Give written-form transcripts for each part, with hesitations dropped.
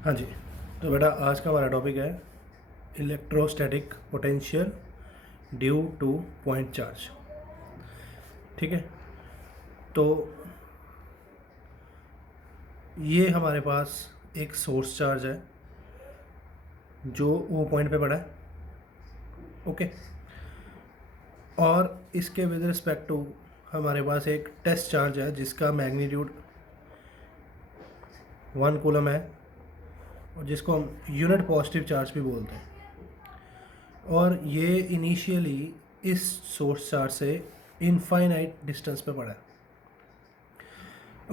हाँ जी। तो बेटा आज का हमारा टॉपिक है electrostatic potential due two point charge. ठीक है। तो ये हमारे पास एक सोर्स चार्ज है जो वो पॉइंट पे पड़ा है। ओके। और इसके विद रिस्पेक्ट टू हमारे पास एक टेस्ट चार्ज है जिसका मैग्नीट्यूड 1 कूलम है और जिसको हम यूनिट पॉजिटिव चार्ज भी बोलते हैं। और ये इनिशियली इस सोर्स चार्ज से इनफाइनाइट डिस्टेंस पे पड़ा है।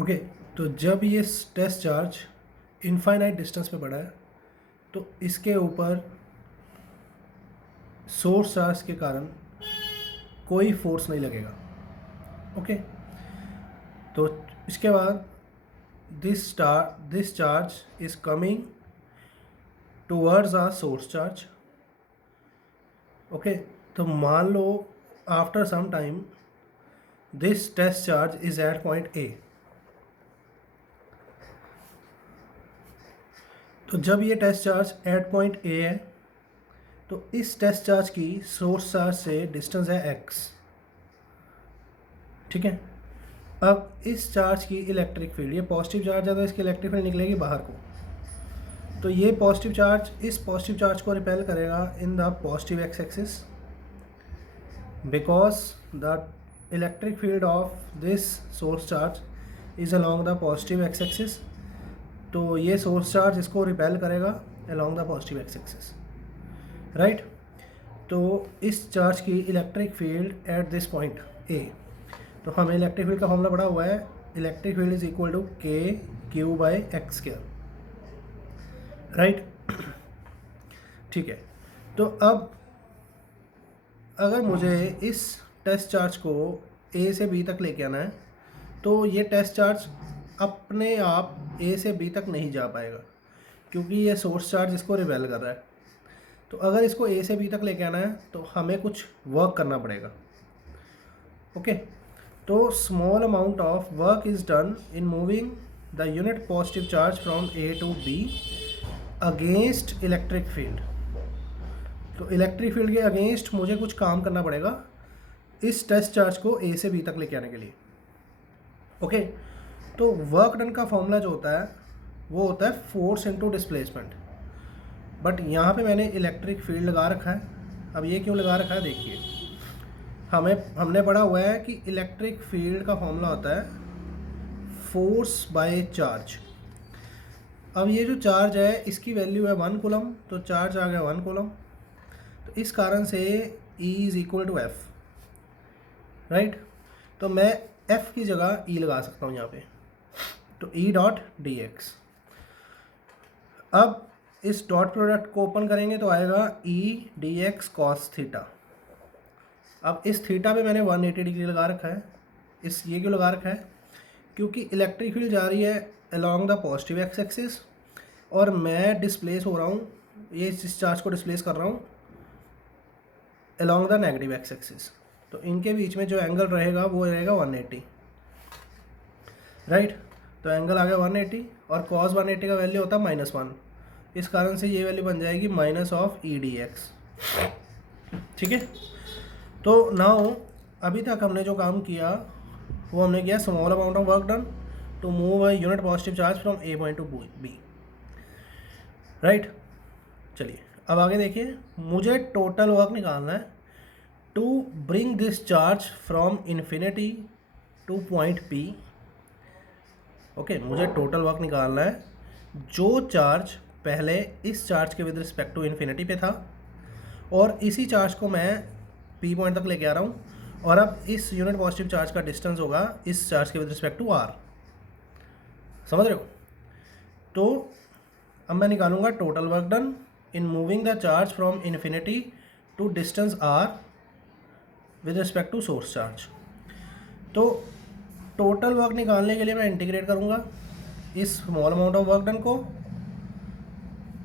ओके। तो जब ये टेस्ट चार्ज इनफाइनाइट डिस्टेंस पे पड़ा है तो इसके ऊपर सोर्स चार्ज के कारण कोई फोर्स नहीं लगेगा। ओके। तो इसके बाद this charge is coming towards a source charge. Okay. तो मान लो after some time this test charge is at point A. तो जब ये test charge at point A है तो इस टेस्ट चार्ज की सोर्स चार्ज से डिस्टेंस है x। ठीक है। अब इस चार्ज की इलेक्ट्रिक फील्ड, ये पॉजिटिव चार्ज है तो इसकी इलेक्ट्रिक फील्ड निकलेगी बाहर को। तो ये पॉजिटिव चार्ज इस पॉजिटिव चार्ज को रिपेल करेगा in the positive x axis because the electric field of this source charge is along the positive x axis. तो ये सोर्स चार्ज इसको रिपेल करेगा along the positive x axis, right. तो इस charge की electric field at this point A, तो हमें electric field का फॉर्मूला पड़ा हुआ है, electric field is equal to k Q by x square, right. ठीक है। तो अब अगर मुझे इस टेस्ट चार्ज को ए से बी तक लेके आना है तो ये टेस्ट चार्ज अपने आप ए से बी तक नहीं जा पाएगा क्योंकि ये सोर्स चार्ज इसको रिपेल कर रहा है। तो अगर इसको ए से बी तक लेके आना है तो हमें कुछ वर्क करना पड़ेगा। ओके। तो small amount of work is done in moving the unit positive charge from A to B against electric field. तो इलेक्ट्रिक फील्ड के अगेंस्ट मुझे कुछ काम करना पड़ेगा इस टेस्ट चार्ज को ए से बी तक लेके आने के लिए। ओके। तो वर्क डन का फॉर्मूला जो होता है वो होता है फोर्स इनटू डिस्प्लेसमेंट, बट यहाँ पे मैंने इलेक्ट्रिक फील्ड लगा रखा है। अब ये क्यों लगा रखा है देखिए, हमने पढ़ा हुआ है कि इलेक्ट्रिक फील्ड का फॉर्मूला होता है फोर्स बाय चार्ज। अब ये जो चार्ज है इसकी वैल्यू है 1 कूलम, तो चार्ज आ गया 1 कूलम। तो इस कारण से E is equal to F, right. तो मैं F की जगह E लगा सकता हूँ यहाँ पे, तो E डॉट डी एक्स। अब इस डॉट प्रोडक्ट को ओपन करेंगे तो आएगा E D x cos theta. अब इस थीटा पे मैंने 180 डिग्री लगा रखा है। ये क्यों लगा रखा है, क्योंकि इलेक्ट्रिक फील्ड जा रही है along the positive x axis और मैं डिस्प्लेस हो रहा हूँ, ये इस चार्ज को डिस्प्लेस कर रहा हूँ along the negative x axis. तो इनके बीच में जो एंगल रहेगा वो रहेगा 180, राइट। तो एंगल आ गया 180 और कॉस 180 का वैल्यू होता है -1। इस कारण से ये वैल्यू बन जाएगी minus of E d x. ठीक है। तो नाउ अभी तक हमने जो काम किया वो हमने किया small amount of work done to move a unit positive charge from A point to B, right. चलिए अब आगे देखिए, मुझे टोटल वर्क निकालना है to bring this charge from infinity to point P. Okay, मुझे टोटल वर्क निकालना है जो चार्ज पहले इस चार्ज के विद रिस्पेक्ट टू इन्फिनिटी पे था और इसी चार्ज को मैं पी पॉइंट तक लेके आ रहा हूँ और अब इस यूनिट पॉजिटिव चार्ज का डिस्टेंस होगा इस चार्ज के विद रिस्पेक्ट टू आर। समझ रहे हो। तो अब मैं निकालूंगा total work done in moving the charge from infinity to distance R with respect to source charge. तो टोटल वर्क निकालने के लिए मैं इंटीग्रेट करूंगा इस small amount of work done को,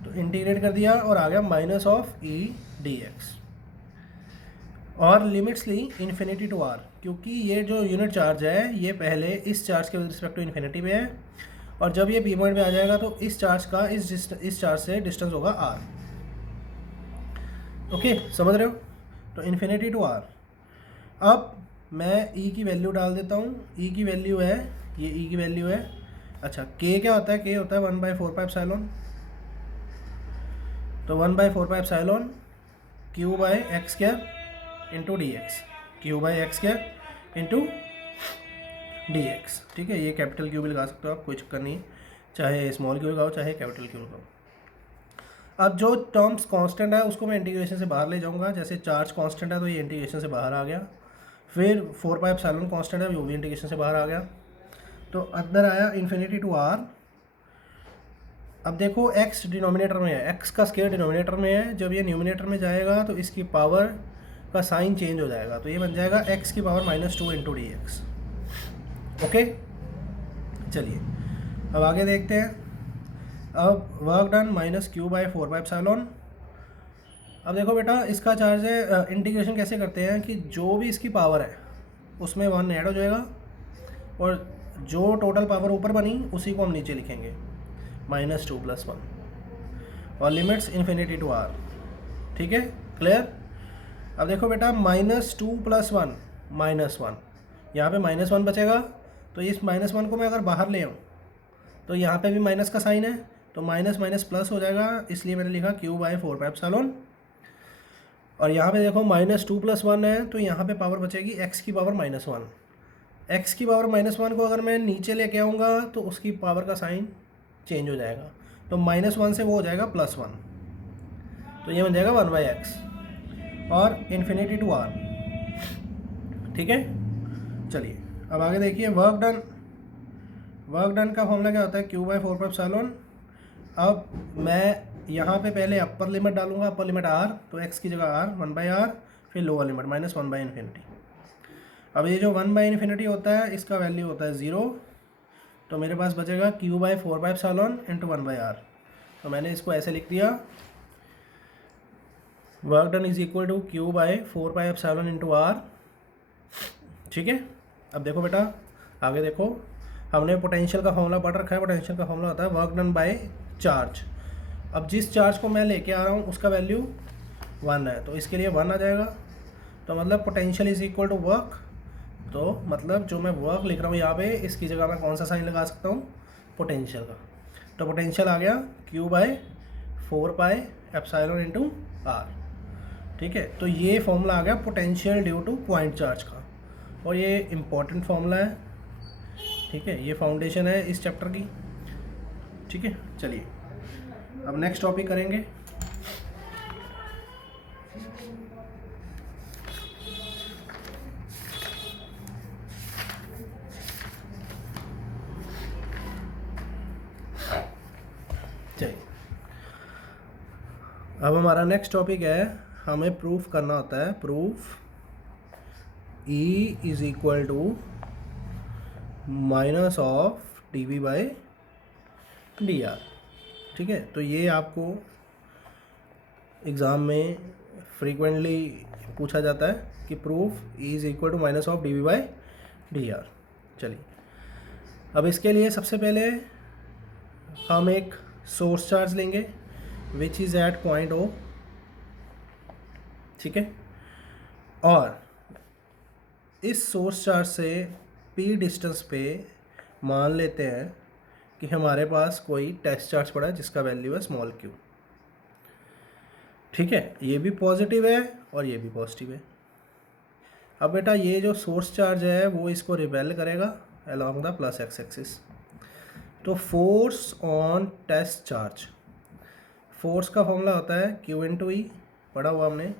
तो इंटीग्रेट कर दिया और आ गया minus of E d x और लिमिट्स ली इन्फिनिटी टू आर, क्योंकि ये जो यूनिट चार्ज है ये पहले इस चार्ज के विद रिस्पेक्ट टू इन्फिनिटी पे है और जब ये पी पॉइंट पे आ जाएगा तो इस चार्ज का इस चार्ज से डिस्टेंस होगा आर। ओके, समझ रहे हो? तो इन्फिनिटी टू आर। अब मैं ई की वैल्यू डाल देता हूँ। ई की वैल्यू है, ये ई की वैल्यू है। अच्छा, के क्या होता है? के होता है 1/4πε। तो 1/4πε q by x square into d x, q by x square into d x. ठीक है, ये कैपिटल क्यू भी लगा सकते हो आप, कोई चक्कर नहीं, चाहे स्मॉल क्यू लगाओ चाहे कैपिटल क्यू लगाओ। अब जो टर्म्स कांस्टेंट है उसको मैं इंटीग्रेशन से बाहर ले जाऊंगा। जैसे चार्ज कांस्टेंट है तो ये इंटीग्रेशन से बाहर आ गया। फिर 4πε कांस्टेंट है, वो भी इंटीग्रेशन से बाहर आ गया। तो अंदर आया इन्फिनिटी टू आर। अब देखो x डिनोमिनेटर में है, x का स्क्वायर डिनोमिनेटर में है। जब ये न्यूमिनेटर में जाएगा तो इसकी पावर का साइन चेंज हो जाएगा, तो ये बन जाएगा x की power -2 into d x. Okay, चलिए अब आगे देखते हैं। अब वर्क डन -q/4πε। अब देखो बेटा, इसका चार्ज है, इंटीग्रेशन कैसे करते हैं कि जो भी इसकी पावर है उसमें 1 ऐड हो जाएगा और जो टोटल पावर ऊपर बनी उसी को हम नीचे लिखेंगे, -2 + 1 और लिमिट्स इन्फिनिटी टू आर। ठीक है, क्लियर? अब देखो बेटा, -2 + 1 -1, यहाँ पे -1 बचेगा। तो इस -1 को मैं अगर बाहर ले आऊँ तो यहाँ पे भी माइनस का साइन है, तो माइनस माइनस प्लस हो जाएगा, इसलिए मैंने लिखा q/4πε। और यहाँ पे देखो -2 + 1 है, तो यहाँ पे पावर बचेगी x की पावर -1। x की पावर -1 को अगर मैं नीचे लेके आऊँगा तो उसकी पावर का साइन चेंज हो जाएगा, तो -1 से वो हो जाएगा +1, तो ये बन जाएगा 1/x और इन्फिनिटी टू आर। ठीक है, चलिए अब आगे देखिए। वर्क डन का फॉर्मूला क्या होता है? q/4πε। अब मैं यहाँ पे पहले अपर लिमिट डालूंगा, अपर लिमिट r, तो x की जगह r 1/r, फिर लोअर लिमिट -1/∞। अब ये जो 1/∞ होता है इसका वैल्यू होता है 0, तो मेरे पास बचेगा q/4πε इंटू 1/r। तो मैंने इसको ऐसे लिख दिया, work done is equal to q/4πε into R. ठीक है, अब देखो बेटा आगे देखो, हमने पोटेंशियल का फॉर्मूला पढ़ रखा है। पोटेंशियल का फॉर्मूला होता है वर्क डन बाय चार्ज। अब जिस चार्ज को मैं लेके आ रहा हूँ उसका वैल्यू 1 है, तो इसके लिए 1 आ जाएगा। तो मतलब potential is equal to work, तो मतलब जो मैं वर्क लिख रहा हूँ यहाँ पे, इसकी जगह मैं कौन सा साइन लगा सकता हूँ? पोटेंशियल का। तो पोटेंशियल आ गया q/4πε इंटू आर। ठीक है, तो ये फॉर्मूला आ गया potential due two point charge का, और ये इम्पॉर्टेंट फॉर्मूला है। ठीक है, ये फाउंडेशन है इस चैप्टर की। ठीक है, चलिए अब नेक्स्ट टॉपिक करेंगे। चलिए अब हमारा नेक्स्ट टॉपिक है, हमें प्रूफ करना होता है, proof E is equal to -dV/dr। ठीक है, तो ये आपको एग्ज़ाम में फ्रीक्वेंटली पूछा जाता है कि proof E is equal to -dV/dr। चलिए अब इसके लिए सबसे पहले हम एक सोर्स चार्ज लेंगे which is at point O। ठीक है, और इस सोर्स चार्ज से P डिस्टेंस पे मान लेते हैं कि हमारे पास कोई टेस्ट चार्ज पड़ा है जिसका वैल्यू है स्मॉल q। ठीक है, ये भी पॉजिटिव है और ये भी पॉजिटिव है। अब बेटा ये जो सोर्स चार्ज है वो इसको रिपेल करेगा along the plus x axis. तो force on test charge, force का फॉर्मूला होता है q इंटू ई, पढ़ा हुआ हमने,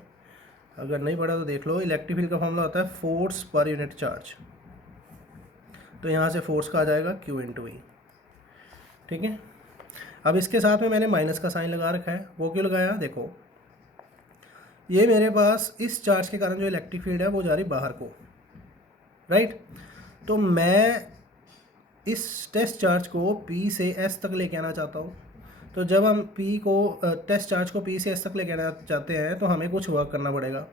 अगर नहीं पढ़ा तो देख लो। इलेक्ट्रिक फील्ड का फॉर्मूला होता है फोर्स पर यूनिट चार्ज, तो यहाँ से फोर्स का आ जाएगा q इंटू ई। ठीक है, अब इसके साथ में मैंने माइनस का साइन लगा रखा है। वो क्यों लगाया? देखो ये मेरे पास इस चार्ज के कारण जो इलेक्ट्रिक फील्ड है वो जा रही बाहर को, राइट। तो मैं इस टेस्ट चार्ज को P से S तक लेके आना चाहता हूँ। तो जब हम टेस्ट चार्ज को P से S तक लेके आना चाहते हैं तो हमें कुछ वर्क करना पड़ेगा,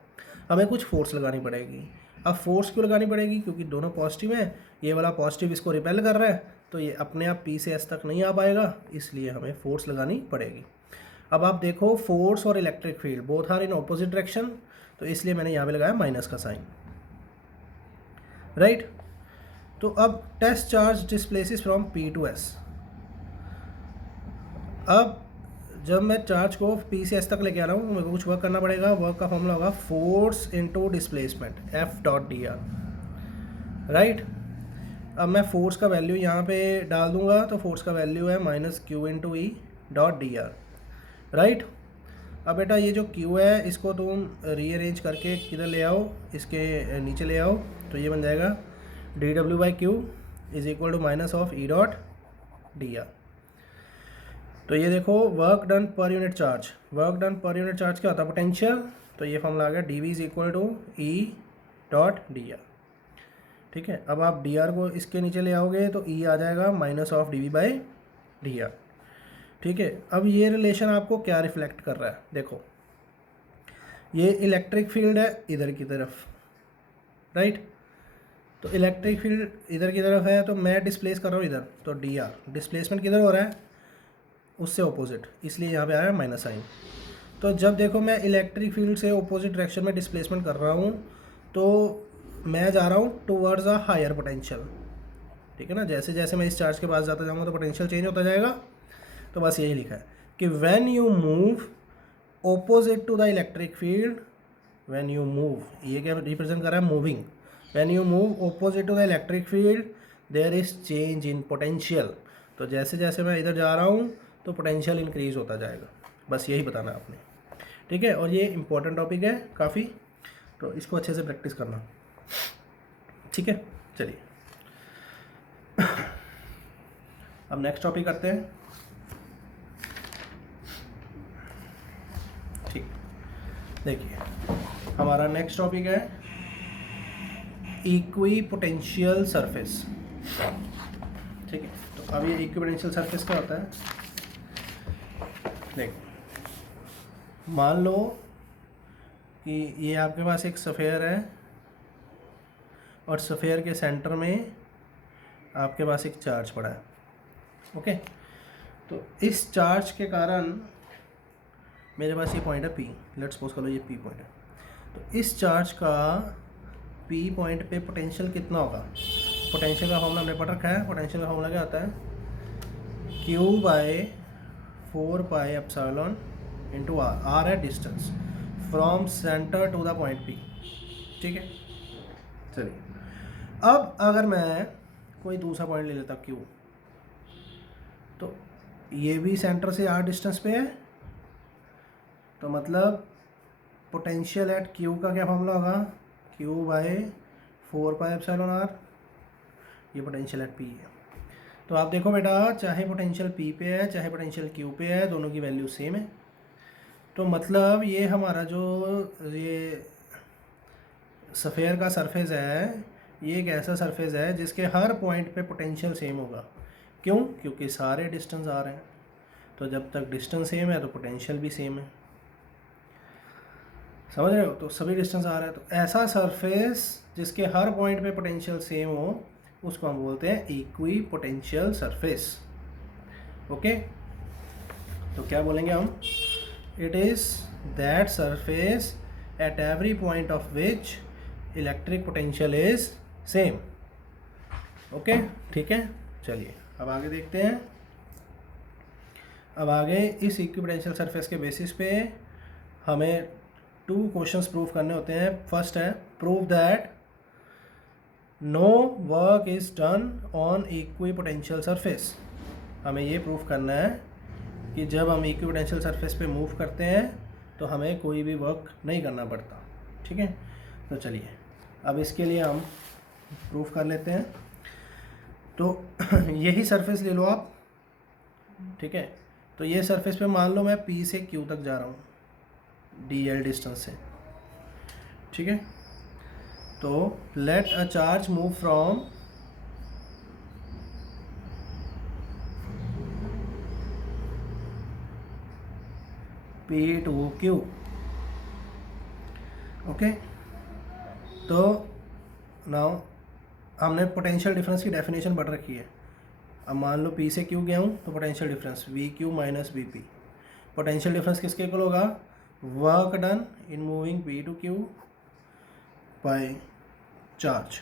हमें कुछ फोर्स लगानी पड़ेगी। अब फोर्स क्यों लगानी पड़ेगी? क्योंकि दोनों पॉजिटिव हैं, ये वाला पॉजिटिव इसको रिपेल कर रहा है, तो ये अपने आप P से S तक नहीं आ पाएगा, इसलिए हमें फोर्स लगानी पड़ेगी। अब आप देखो फोर्स और electric field both are in opposite direction, तो इसलिए मैंने यहाँ पे लगाया माइनस का साइन, राइट। तो अब test charge displaces from P to S। अब जब मैं चार्ज को P से S तक लेके आ रहा हूँ तो मेरे को कुछ वर्क करना पड़ेगा। वर्क का फॉर्मूला होगा force into displacement, F.dr, right. अब मैं फोर्स का वैल्यू यहाँ पे डाल दूंगा, तो फोर्स का वैल्यू है -Q/E.dr, राइट। अब बेटा ये जो Q है इसको तुम रीअरेंज करके किधर ले आओ, इसके नीचे ले आओ, तो ये बन जाएगा dW/Q is equal to -E.dr। तो ये देखो work done per unit charge, work done per unit charge क्या होता है, पोटेंशियल। तो ये फॉर्मूला आ गया dV is equal to E.dr, ठीक है। अब आप dr को इसके नीचे ले आओगे तो E आ जाएगा -dV/dr, ठीक है। अब ये रिलेशन आपको क्या रिफ्लेक्ट कर रहा है, देखो ये इलेक्ट्रिक फील्ड है इधर की तरफ, राइट। तो इलेक्ट्रिक फील्ड इधर की तरफ है, तो मैं डिस्प्लेस कर रहा हूँ इधर, तो dr डिस्प्लेसमेंट किधर हो रहा है, उससे ऑपोजिट, इसलिए यहाँ पे आया माइनस साइन। तो जब देखो मैं इलेक्ट्रिक फील्ड से ऑपोजिट डायरेक्शन में डिस्प्लेसमेंट कर रहा हूँ, तो मैं जा रहा हूँ टुवर्ड्स अ हायर पोटेंशियल, ठीक है ना। जैसे जैसे मैं इस चार्ज के पास जाता जाऊँगा तो पोटेंशियल चेंज होता जाएगा। तो बस यही लिखा है कि when you move opposite to the electric field, when you move, ये क्या रिप्रेजेंट कर रहा है, moving. When you move opposite to the electric field there is change in potential. तो जैसे जैसे मैं इधर जा रहा हूँ तो पोटेंशियल इंक्रीज होता जाएगा, बस यही बताना आपने, ठीक है। और ये इंपॉर्टेंट टॉपिक है काफ़ी, तो इसको अच्छे से प्रैक्टिस करना, ठीक है। चलिए अब नेक्स्ट टॉपिक करते हैं, ठीक। देखिए हमारा नेक्स्ट टॉपिक है इक्वी पोटेंशियल सरफेस, ठीक है। तो अब ये इक्वी पोटेंशियल सरफेस क्या होता है, देखो मान लो कि ये आपके पास एक सफ़ेयर है और सफ़ेयर के सेंटर में आपके पास एक चार्ज पड़ा है, ओके। तो इस चार्ज के कारण मेरे पास ये पॉइंट है P, लेट्स सपोज करो ये P पॉइंट है। तो इस चार्ज का P पॉइंट पे पोटेंशियल कितना होगा, पोटेंशियल का फॉर्मूला हमने पढ़ रखा है। पोटेंशियल का फॉर्मूला क्या आता है, Q/4πε इंटू R, R है distance from centre to the point P, ठीक है। चलिए अब अगर मैं कोई दूसरा पॉइंट ले लेता Q, तो ये भी सेंटर से R डिस्टेंस पे है, तो मतलब पोटेंशियल एट Q का क्या फॉर्मूला होगा, Q/4πε, ये पोटेंशियल एट P है। तो आप देखो बेटा चाहे पोटेंशियल P पे है चाहे पोटेंशियल Q पे है, दोनों की वैल्यू सेम है। तो मतलब ये हमारा जो ये सफ़ेयर का सरफेस है, ये एक ऐसा सरफेस है जिसके हर पॉइंट पे पोटेंशियल सेम होगा। क्यों, क्योंकि सारे डिस्टेंस आ रहे हैं, तो जब तक डिस्टेंस सेम है तो पोटेंशियल भी सेम है, समझ रहे हो। तो सभी डिस्टेंस आ रहे हैं, तो ऐसा सरफेस जिसके हर पॉइंट पे पोटेंशियल सेम हो उसको हम बोलते हैं इक्वी पोटेंशियल सरफेस, ओके। तो क्या बोलेंगे हम, it is that surface at every point of which electric potential is same, okay, ठीक है। चलिए अब आगे देखते हैं। अब आगे इस इक्वी पोटेंशियल सरफेस के बेसिस पे हमें 2 क्वेश्चंस प्रूव करने होते हैं। फर्स्ट है prove that no work is done on equipotential surface. हमें ये प्रूफ करना है कि जब हम इक्वी पोटेंशियल सरफेस पे मूव करते हैं तो हमें कोई भी वर्क नहीं करना पड़ता, ठीक है। तो चलिए अब इसके लिए हम प्रूफ कर लेते हैं। तो यही सरफेस ले लो आप, ठीक है। तो ये सरफेस पे मान लो मैं P से Q तक जा रहा हूँ dl डिस्टेंस से, ठीक है। तो let a charge move from P to Q, okay. तो नाउ हमने पोटेंशियल डिफरेंस की डेफिनेशन पढ़ रखी है। अब मान लो पी से क्यू गया हूँ तो potential difference V Q minus V P. Potential difference किसके इक्वल होगा? Work done in moving P to Q by charge.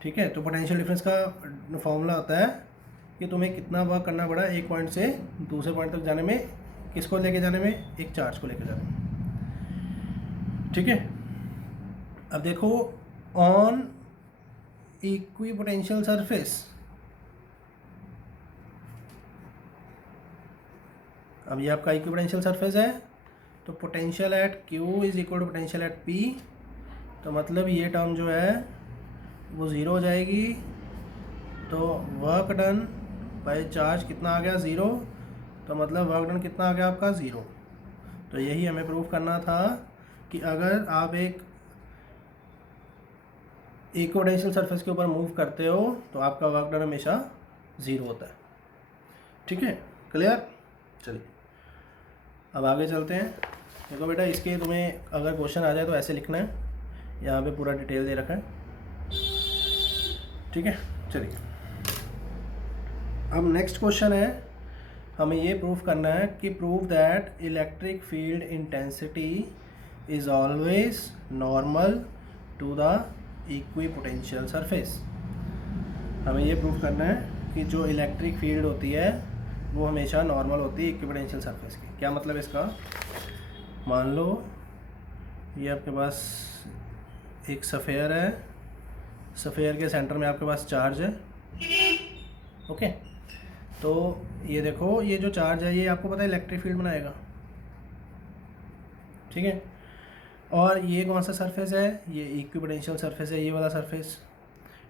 ठीक है, तो पोटेंशियल डिफरेंस का फॉर्मूला होता है कि तुम्हें कितना वर्क करना पड़ा एक पॉइंट से दूसरे पॉइंट तक जाने में, किसको लेके जाने में? एक चार्ज को लेके जाने में। ठीक है, अब देखो ऑन इक्विपोटेंशियल सरफेस, अब ये आपका इक्विपोटेंशियल सरफेस है तो potential at Q is equal to potential at P, तो मतलब ये टर्म जो है वो ज़ीरो हो जाएगी। तो वर्क डन बाय चार्ज कितना आ गया? ज़ीरो। तो मतलब वर्क डन कितना आ गया आपका? ज़ीरो। तो यही हमें प्रूव करना था कि अगर आप एक इक्विपोटेंशियल सरफेस के ऊपर मूव करते हो तो आपका वर्क डन हमेशा ज़ीरो होता है। ठीक है, क्लियर? चलिए अब आगे चलते हैं। देखो बेटा, इसके तुम्हें अगर क्वेश्चन आ जाए तो ऐसे लिखना है, यहाँ पे पूरा डिटेल दे रखा है। ठीक है, चलिए अब नेक्स्ट क्वेश्चन है, हमें ये प्रूव करना है कि prove that electric field intensity is always normal to the equipotential surface. हमें ये प्रूव करना है कि जो इलेक्ट्रिक फील्ड होती है वो हमेशा नॉर्मल होती है इक्विपोटेंशियल सरफेस की। क्या मतलब इसका? मान लो ये आपके पास एक सफ़ेयर है, सफ़ेयर के सेंटर में आपके पास चार्ज है। ओके, तो ये देखो, ये जो चार्ज है ये आपको पता है इलेक्ट्रिक फील्ड बनाएगा। ठीक है, और ये कौन सा सरफेस है? ये इक्विपोटेंशियल सरफेस है, ये वाला सरफेस।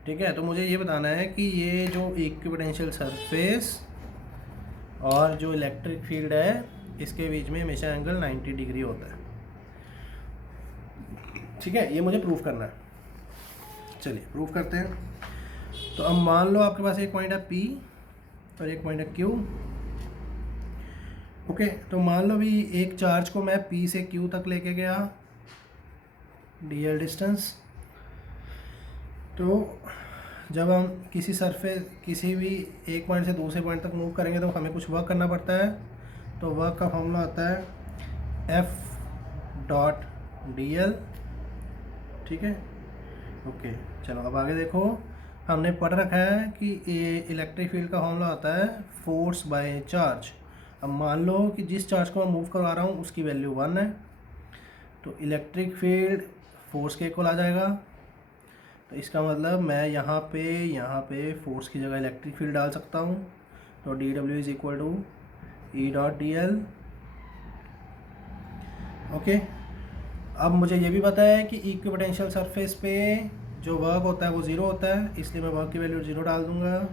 ठीक है, तो मुझे ये बताना है कि ये जो इक्विपोटेंशियल सरफेस और जो इलेक्ट्रिक फील्ड है इसके बीच में हमेशा एंगल 90 डिग्री होता है। ठीक है, ये मुझे प्रूफ करना है। चलिए प्रूफ करते हैं। तो अब मान लो आपके पास एक पॉइंट है P और एक पॉइंट है Q। ओके, तो मान लो भी एक चार्ज को मैं P से Q तक लेके गया, dl डिस्टेंस। तो जब हम किसी सरफेस किसी भी एक पॉइंट से दूसरे पॉइंट तक मूव करेंगे तो हमें कुछ वर्क करना पड़ता है। तो वर्क का फॉर्मूला होता है F.dl। ठीक है, ओके, चलो अब आगे देखो। हमने पढ़ रखा है कि ये इलेक्ट्रिक फील्ड का फॉर्मूला होता है फोर्स बाय चार्ज। अब मान लो कि जिस चार्ज को मैं मूव करवा रहा हूँ उसकी वैल्यू 1 है, तो इलेक्ट्रिक फील्ड फोर्स के इक्वल आ जाएगा। तो इसका मतलब मैं यहाँ पे फोर्स की जगह इलेक्ट्रिक फील्ड डाल सकता हूँ। तो dw is equal to E.dl। Okay, अब मुझे ये भी पता है कि इक्विपोटेंशियल सरफेस पे जो वर्क होता है वो ज़ीरो होता है, इसलिए मैं वर्क की वैल्यू 0 डाल दूँगा।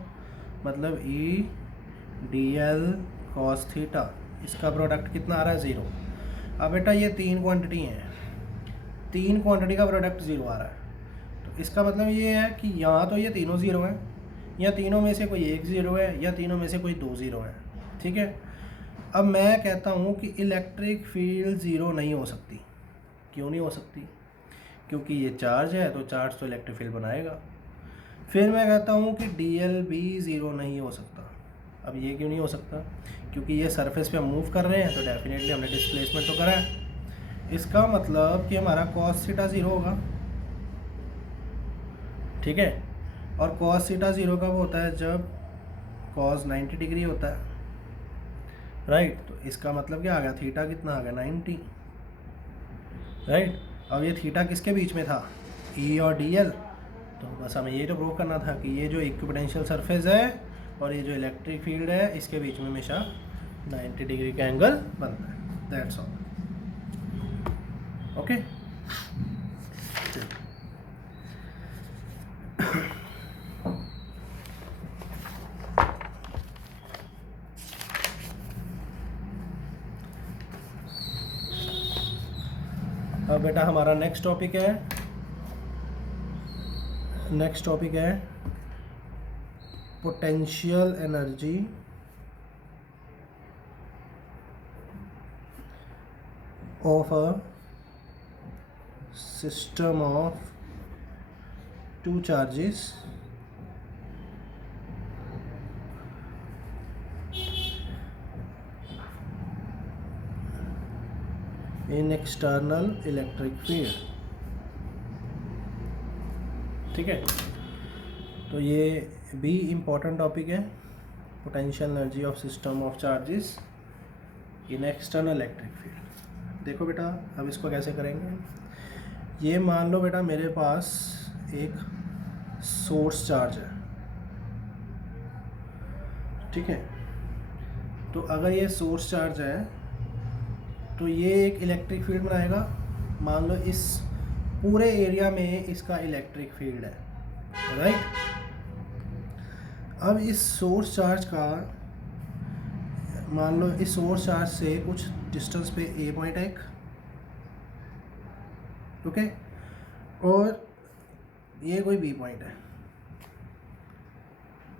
मतलब E.dl cos थीटा, इसका प्रोडक्ट कितना आ रहा है? 0। अब बेटा ये तीन क्वांटिटी हैं, तीन क्वांटिटी का प्रोडक्ट 0 आ रहा है। तो इसका मतलब ये है कि यहाँ तो ये तीनों 0 हैं, या तीनों में से कोई एक 0 है, या तीनों में से कोई 2 0 है। ठीक है, अब मैं कहता हूँ कि इलेक्ट्रिक फील्ड 0 नहीं हो सकती। क्यों नहीं हो सकती? क्योंकि ये चार्ज है तो चार्ज तो इलेक्ट्रिक फील्ड बनाएगा। फिर मैं कहता हूँ कि dl भी 0 नहीं हो सकता। अब ये क्यों नहीं हो सकता? क्योंकि ये सरफेस पे हम मूव कर रहे हैं तो डेफिनेटली हमने डिस्प्लेसमेंट तो करा है। इसका मतलब कि हमारा cos थीटा 0 होगा। ठीक है, और cos थीटा 0 कब होता है? जब cos 90 डिग्री होता है, राइट। तो इसका मतलब क्या आ गया? थीटा कितना आ गया? 90, राइट। अब ये थीटा किसके बीच में था? E और dl। तो बस हमें ये तो प्रूव करना था कि ये जो इक्विपोटेंशियल सरफेस है और ये जो इलेक्ट्रिक फील्ड है इसके बीच में हमेशा 90 डिग्री का एंगल बनता है। That's all. ओके, अब बेटा हमारा नेक्स्ट टॉपिक है potential energy of a system of two charges in external electric field. ठीक है, तो ये भी इम्पोर्टेंट टॉपिक है, potential energy of system of charges in external electric field. देखो बेटा, अब इसको कैसे करेंगे। ये मान लो बेटा मेरे पास एक सोर्स चार्ज है, ठीक है। तो अगर ये सोर्स चार्ज है तो ये एक इलेक्ट्रिक फील्ड बनाएगा। मान लो इस पूरे एरिया में इसका इलेक्ट्रिक फील्ड है, राइट। अब इस सोर्स चार्ज का, मान लो इस सोर्स चार्ज से कुछ डिस्टेंस पे ए पॉइंट है एक, ओके, और ये कोई बी पॉइंट है,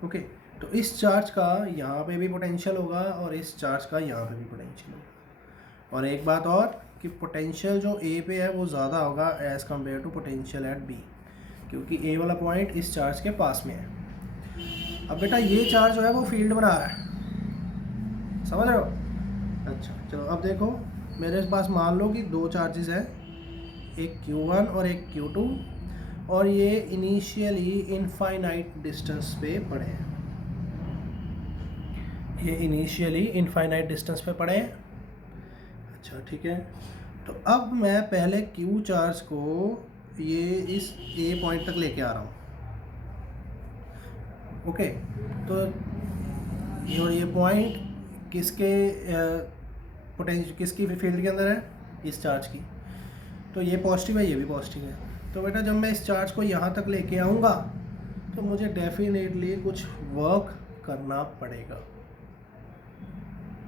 ओके। तो इस चार्ज का यहाँ पे भी पोटेंशियल होगा और इस चार्ज का यहाँ पे भी पोटेंशियल होगा। और एक बात और कि पोटेंशियल जो ए पे है वो ज़्यादा होगा as compare to potential at B, क्योंकि ए वाला पॉइंट इस चार्ज के पास में है। अब बेटा ये चार्ज जो है वो फील्ड बना रहा है, समझ रहे हो। अच्छा चलो, अब देखो मेरे पास मान लो कि दो चार्जेस हैं, एक Q1 और एक Q2, और ये इनिशियली इनफाइनाइट डिस्टेंस पे पड़े हैं। ये इनिशियली इनफाइनाइट डिस्टेंस पे पड़े हैं। अच्छा ठीक है, तो अब मैं पहले Q चार्ज को ये इस A पॉइंट तक लेके आ रहा हूँ, ओके। तो ये पॉइंट किसके पोटेंशियल, किसकी फील्ड के अंदर है, इस चार्ज की। तो ये पॉजिटिव है, ये भी पॉजिटिव है। तो बेटा जब मैं इस चार्ज को यहाँ तक लेके आऊँगा तो मुझे डेफिनेटली कुछ वर्क करना पड़ेगा,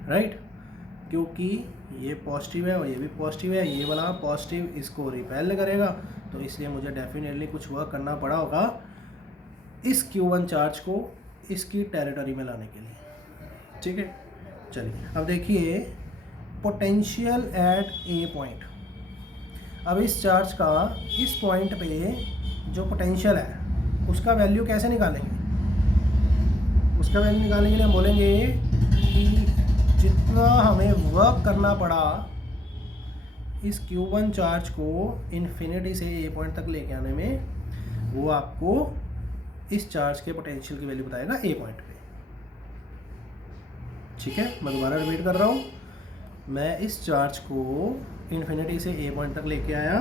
राइट। क्योंकि ये पॉजिटिव है और ये भी पॉजिटिव है, ये वाला पॉजिटिव इसको रिपेल करेगा, तो इसलिए मुझे डेफिनेटली कुछ वर्क करना पड़ा होगा इस Q1 चार्ज को इसकी टेरिटरी में लाने के लिए, ठीक है। चलिए अब देखिए पोटेंशियल एट ए पॉइंट। अब इस चार्ज का इस पॉइंट पे जो पोटेंशियल है उसका वैल्यू कैसे निकालेंगे। उसका वैल्यू निकालने के लिए हम बोलेंगे कि जितना हमें वर्क करना पड़ा इस Q1 चार्ज को इन्फिनिटी से ए पॉइंट तक लेके आने में, वो आपको इस चार्ज के पोटेंशियल की वैल्यू बताएगा ए पॉइंट पे, ठीक है। मैं दोबारा रिपीट कर रहा हूँ, मैं इस चार्ज को इन्फिनिटी से ए पॉइंट तक लेके आया,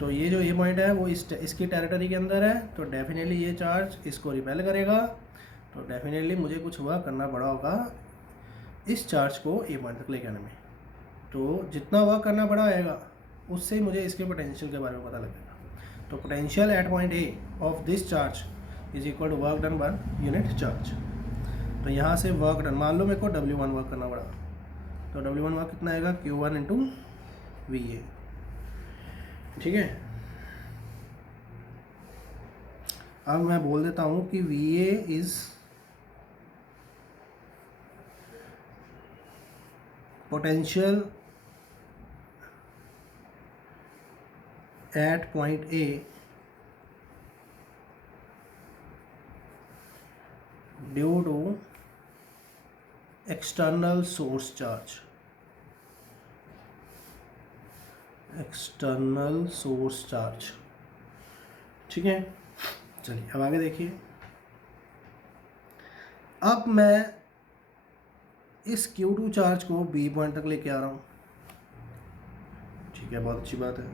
तो ये जो ए पॉइंट है वो इसकी टेरिटरी के अंदर है, तो डेफिनेटली ये चार्ज इसको रिपेल करेगा, तो डेफिनेटली मुझे कुछ वर्क करना पड़ा होगा इस चार्ज को ए पॉइंट तक लेके आने में। तो जितना वर्क करना पड़ा रहेगा उससे मुझे इसके पोटेंशियल के बारे में पता लगेगा। तो potential at point A of this charge is equal to work done one unit charge. तो यहाँ से वर्क डन, मान लो मेरे को W1 वर्क करना पड़ा, तो W1 वर्क कितना आएगा, Q1 इंटू VA, ठीक है। अब मैं बोल देता हूँ कि VA is potential at point A due to external source charge, external source charge, ठीक है। चलिए अब आगे देखिए। अब मैं इस Q2 चार्ज को B पॉइंट तक लेके आ रहा हूँ, ठीक है, बहुत अच्छी बात है।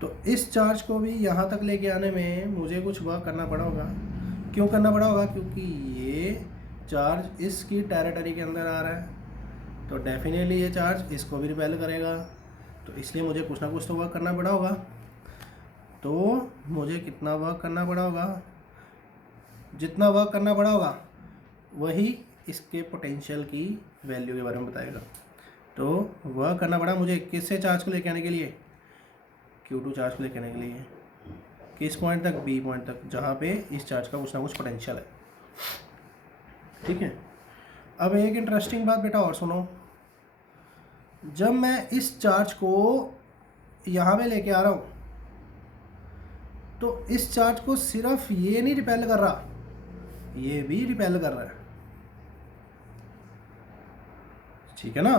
तो इस चार्ज को भी यहाँ तक लेके आने में मुझे कुछ वर्क करना पड़ा होगा। क्यों करना पड़ा होगा, क्योंकि ये चार्ज इसकी टेरिटरी के अंदर आ रहा है, तो डेफिनेटली ये चार्ज इसको भी रिपेल करेगा, तो इसलिए मुझे कुछ ना कुछ तो वर्क करना पड़ा होगा। तो मुझे कितना वर्क करना पड़ा होगा, जितना वर्क करना पड़ा होगा वही इसके पोटेंशियल की वैल्यू के बारे में बताएगा। तो वर्क करना पड़ा मुझे किससे चार्ज को लेके आने के लिए, Q2 चार्ज को लेके आने के लिए, किस पॉइंट तक, B पॉइंट तक, जहाँ पे इस चार्ज का कुछ ना कुछ पोटेंशियल है, ठीक है। अब एक इंटरेस्टिंग बात बेटा और सुनो, जब मैं इस चार्ज को यहाँ पे लेके आ रहा हूँ तो इस चार्ज को सिर्फ ये नहीं रिपेल कर रहा, ये भी रिपेल कर रहा है, ठीक है ना।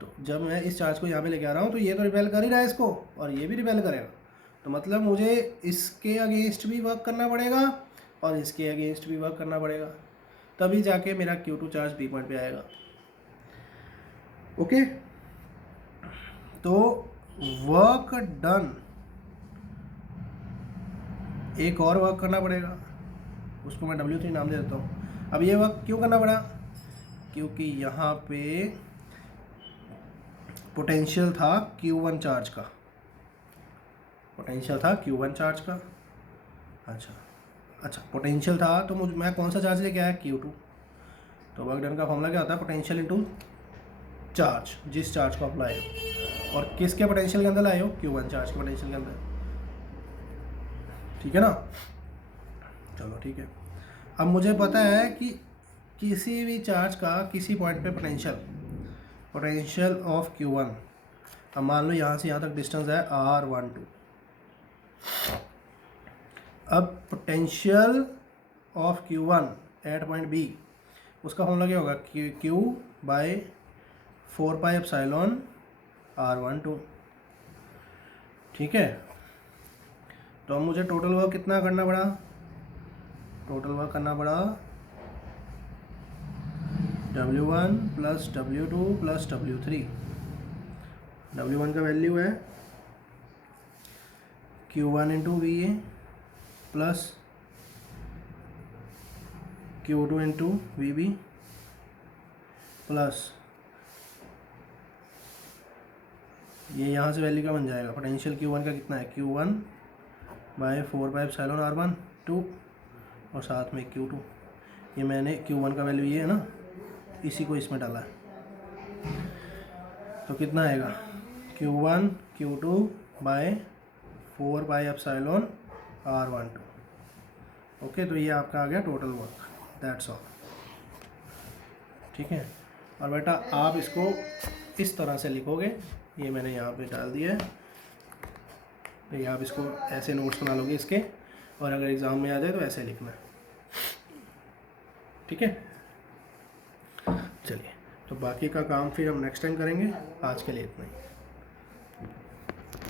तो जब मैं इस चार्ज को यहाँ पे लेके आ रहा हूँ तो ये तो रिपेल कर ही रहा है इसको, और ये भी रिपेल करेगा। तो मतलब मुझे इसके अगेंस्ट भी वर्क करना पड़ेगा और इसके अगेंस्ट भी वर्क करना पड़ेगा, तभी जाके मेरा Q2 चार्ज बी पॉइंट पे आएगा। ओके, तो वर्क डन, एक और वर्क करना पड़ेगा, उसको मैं W3 नाम दे देता हूँ। अब ये वर्क क्यों करना पड़ा, क्योंकि यहाँ पे पोटेंशियल था Q1 चार्ज का, पोटेंशियल था Q1 चार्ज का। अच्छा पोटेंशियल था तो मैं कौन सा चार्ज लेके आया, Q2। तो वर्क डन का फॉर्मूला क्या होता है, पोटेंशियल इनटू चार्ज, जिस चार्ज को अप्लाई हो, और किसके पोटेंशियल के अंदर लाए हो, Q1 चार्ज के पोटेंशियल के अंदर। ठीक है ना, चलो ठीक है। अब मुझे पता है कि किसी भी चार्ज का किसी पॉइंट पे पोटेंशियल ऑफ Q1, अब मान लो यहाँ से यहाँ तक डिस्टेंस है R12। अब potential of Q1 at point B, उसका फॉर्मूला क्या होगा, Q bye 4 pi epsilon R12। ठीक है, तो अब मुझे टोटल वर्क कितना करना पड़ा, टोटल वर्क करना पड़ा W1 plus W2 plus W3। W1 का वैल्यू है Q1 into VA plus Q2 into VB plus ये यहाँ से वैल्यू क्या बन जाएगा, पोटेंशियल Q1 का कितना है, Q1 bye 4 pi epsilon R12 और साथ में Q2। ये मैंने Q1 का वैल्यू ये है ना, इसी को इसमें डाला है, तो कितना आएगा, Q1 Q2 bye 4 pi epsilon R12। Okay, तो ये आपका आ गया टोटल वर्क, दैट्स ऑल। ठीक है, और बेटा आप इसको इस तरह से लिखोगे, ये मैंने यहाँ पे डाल दिया है, तो ये आप इसको ऐसे नोट्स बना लोगे इसके, और अगर एग्ज़ाम में आ जाए तो ऐसे लिखना है। ठीक है, चलिए, तो बाकी का काम फिर हम नेक्स्ट टाइम करेंगे, आज के लिए इतना ही।